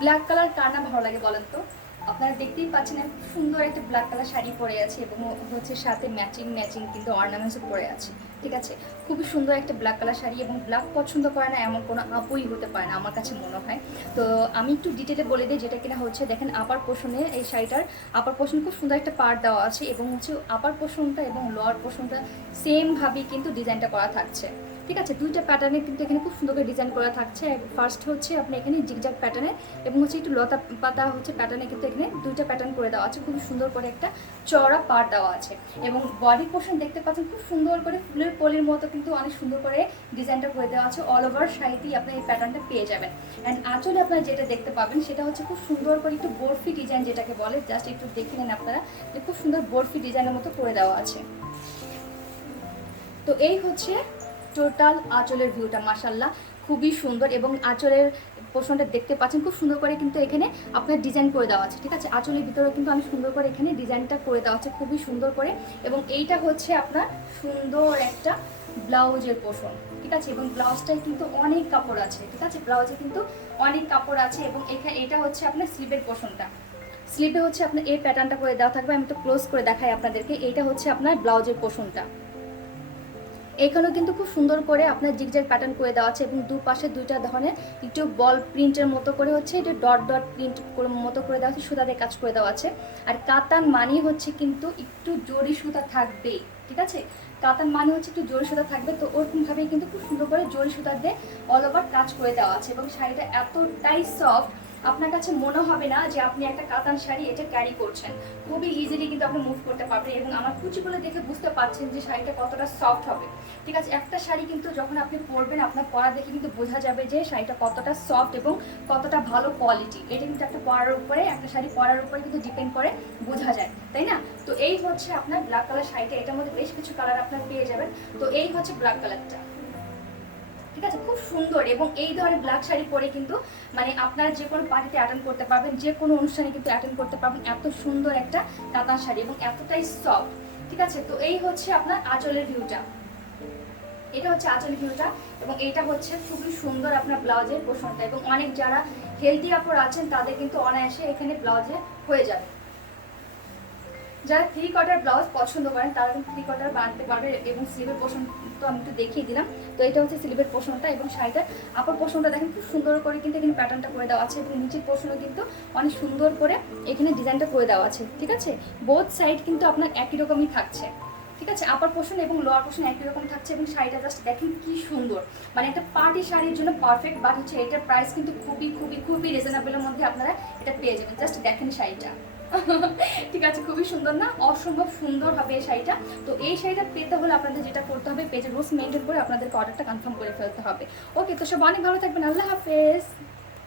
Black colour কার না ভালো লাগে বলেন তো? আপনারা দেখতেই পাচ্ছেন আমি খুব সুন্দর একটা ব্ল্যাক কালার শাড়ি পরে আছে এবং হচ্ছে সাথে ম্যাচিং ম্যাচিং কিন্তু অর্নামেন্টসও পরে আছে। ঠিক আছে, খুবই সুন্দর একটা ব্ল্যাক কালার শাড়ি এবং ব্ল্যাক পছন্দ করে না এমন কোনো আপুই হতে পারে না আমার কাছে মনে হয়। তো আমি একটু ডিটেলে বলে দিই যেটা কিনা হচ্ছে, দেখেন আপার পোর্শনে এই শাড়িটার আপার পোর্শন খুব সুন্দর একটা পার্ট দেওয়া আছে এবং হচ্ছে আপার পোর্শনটা এবং লোয়ার পোর্শনটা সেমভাবেই কিন্তু ডিজাইনটা করা থাকছে। ঠিক আছে, দুইটা প্যাটার্নে কিন্তু এখানে খুব সুন্দর করে ডিজাইন করা থাকছে। ফার্স্ট হচ্ছে আপনি এখানে জিগজ্যাগ প্যাটার্নে এবং হচ্ছে একটু লতা পাতা হচ্ছে প্যাটার্নে কিন্তু এখানে দুইটা প্যাটার্ন করে দেওয়া আছে, খুব সুন্দর করে একটা চওড়া পাড় দেওয়া আছে এবং বডি পোর্শন দেখতে পাচ্ছেন খুব সুন্দর করে ফুলের কলির মতো কিন্তু অনেক সুন্দর করে ডিজাইনটা করে দেওয়া আছে। অল ওভার শাড়িতেই আপনি এই প্যাটার্নটা পেয়ে যাবেন। অ্যান্ড আঁচলে আপনারা যেটা দেখতে পাবেন সেটা হচ্ছে খুব সুন্দর করে একটু বরফি ডিজাইন যেটাকে বলে, জাস্ট একটু দেখে নেন আপনারা যে খুব সুন্দর বরফি ডিজাইনের মতো করে দেওয়া আছে। তো এই হচ্ছে টোটাল আঁচলের ভিউটা, মাশাল্লাহ খুবই সুন্দর এবং আঁচলের পোর্শনটা দেখতে পাচ্ছেন খুব সুন্দর করে কিন্তু এখানে আপনার ডিজাইন করে দেওয়া আছে। ঠিক আছে, আঁচলের ভিতরে কিন্তু অনেক সুন্দর করে এখানে ডিজাইনটা করে দেওয়া আছে খুবই সুন্দর করে। এবং এইটা হচ্ছে আপনার সুন্দর একটা ব্লাউজের পোর্শন। ঠিক আছে, এবং ব্লাউজটায় কিন্তু অনেক কাপড় আছে। ঠিক আছে, ব্লাউজে কিন্তু অনেক কাপড় আছে এবং এখানে এটা হচ্ছে আপনার স্লিভের পোর্শনটা। স্লিভে হচ্ছে আপনার এই প্যাটার্নটা করে দেওয়া থাকবে। আমি তো ক্লোজ করে দেখাই আপনাদেরকে। এইটা হচ্ছে আপনার ব্লাউজের পোর্শনটা। এখানেও কিন্তু খুব সুন্দর করে আপনার জিগজ্যাগ প্যাটার্ন করে দেওয়া আছে এবং দুপাশে দুইটা ধরনের একটু বল প্রিন্টের মতো করে হচ্ছে এটা ডট ডট প্রিন্ট মতো করে দেওয়া আছে, সুতাতে কাজ করে দেওয়া আছে। আর কাতান মানি হচ্ছে কিন্তু একটু জরি সুতা থাকবে। ঠিক আছে, কাতান মানে হচ্ছে একটু জরি সুতা থাকবে, তো ওরকমভাবেই কিন্তু খুব সুন্দর করে জরি সুতা দিয়ে অল ওভার কাজ করে দেওয়া আছে এবং শাড়িটা এতটাই সফট আপনার কাছে মনে হবে না যে আপনি একটা কাতান শাড়ি এটা ক্যারি করছেন। খুবই ইজিলি কিন্তু আপনি মুভ করতে পারবেন এবং আমার কুচিগুলো দেখে বুঝতে পারছেন যে শাড়িটা কতটা সফট হবে। ঠিক আছে, একটা শাড়ি কিন্তু যখন আপনি পরবেন আপনার পরা দেখে কিন্তু বোঝা যাবে যে শাড়িটা কতটা সফট এবং কতটা ভালো কোয়ালিটি। এটা কিন্তু একটা পরার উপরে, একটা শাড়ি পরার উপরে কিন্তু ডিপেন্ড করে, বোঝা যায়, তাই না? তো এই হচ্ছে আপনার ব্ল্যাক কালার শাড়িটা, এটার মধ্যে বেশ কিছু কালার আপনার পেয়ে যাবেন। তো এই হচ্ছে ব্ল্যাক কালারটা। ঠিক আছে, খুব সুন্দর এবং এই ধরনের ব্ল্যাক শাড়ি পরে কিন্তু মানে আপনারা যে কোনো পার্টিতে অ্যাটেন্ড করতে পারবেন, যে কোনো অনুষ্ঠানে কিন্তু অ্যাটেন্ড করতে পারবেন। এত সুন্দর একটা কাতান শাড়ি এবং এতটাই সফট। ঠিক আছে, তো এই হচ্ছে আপনার আঁচলের ভিউটা। এটা হচ্ছে আঁচলের ভিউটা এবং এটা হচ্ছে খুবই সুন্দর আপনার ব্লাউজের পোর্শনটা এবং অনেক যারা হেলদি কাপড় আছেন তাদের কিন্তু অনায়াসে এখানে ব্লাউজে হয়ে যাবে। যারা থ্রি কোয়ার্টার ব্লাউজ পছন্দ করেন তারা কিন্তু থ্রি কোয়ার্টার বানাতে পারবে এবং স্লিভের পোর্শন তো আমি একটু দেখিয়ে দিলাম। তো এটা হচ্ছে স্লিভের পোর্শনটা এবং শাড়িটার আপার পোর্শনটা দেখেন খুব সুন্দর করে কিন্তু এখানে প্যাটার্নটা করে দেওয়া আছে এবং নিচের পোর্শনও কিন্তু অনেক সুন্দর করে এখানে ডিজাইনটা করে দেওয়া আছে। ঠিক আছে, বোথ সাইড কিন্তু আপনার একই রকমই থাকছে। ঠিক আছে, আপার পোর্শন এবং লোয়ার পোর্শন একই রকম থাকছে এবং শাড়িটা জাস্ট দেখেন কি সুন্দর, মানে একটা পার্টি শাড়ির জন্য পারফেক্ট। বাট হচ্ছে এটার প্রাইস কিন্তু খুবই খুবই খুবই রিজনেবলের মধ্যে আপনারা এটা পেয়ে যাবেন। জাস্ট দেখেন শাড়িটা। ঠিক আছে, খুবই সুন্দর না? অসম্ভব সুন্দর হবে এই শাড়িটা। তো এই শাড়িটা পেতে হলে আপনাদের যেটা করতে হবে, পেজের রুলস মেনটেন করে আপনাদেরকে অর্ডারটা কনফার্ম করে ফেলতে হবে। ওকে, তো সব অনেক ভালো থাকবেন, আল্লাহ হাফেজ।